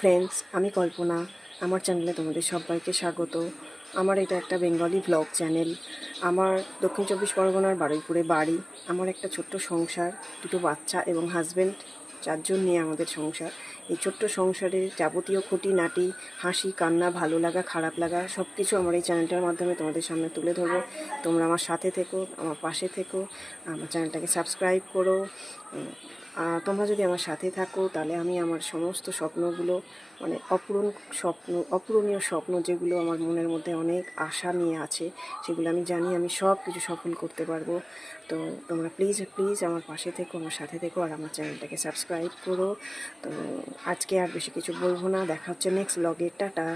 Friends, আমি কল্পনা। আমার চ্যানেলে তোমাদের সবাইকে স্বাগত। আমার এটা একটা বেঙ্গলি ভ্লগ চ্যানেল। আমার দক্ষিণ চব্বিশ পরগনার বারুইপুরে বাড়ি। আমার একটা ছোট্ট সংসার, দুটো বাচ্চা এবং হাজব্যান্ড, 4 জন নিয়ে আমাদের সংসার। এই ছোট্ট সংসারের যাবতীয় খুঁটিনাটি, হাসি কান্না, ভালো লাগা খারাপ লাগা সব কিছু আমার এই চ্যানেলটার মাধ্যমে তোমাদের সামনে তুলে ধরবো। তোমরা আমার সাথে থেকো, আমার পাশে থেকো, আমার চ্যানেলটাকে সাবস্ক্রাইব করো। তোমরা যদি আমার সাথে থাকো তাহলে আমি আমার সমস্ত স্বপ্নগুলো, মানে অপূরণীয় স্বপ্ন যেগুলো আমার মনের মধ্যে অনেক আশা নিয়ে আছে, সেগুলো আমি জানি আমি সব কিছু সফল করতে পারবো। তো তোমরা প্লিজ প্লিজ আমার পাশে থেকো, আমার সাথে থেকো, আর আমার চ্যানেলটাকে সাবস্ক্রাইব করো। তো আজকে আর বেশি কিছু বলবো না, দেখা হচ্ছে নেক্সট ব্লগে। টাটা।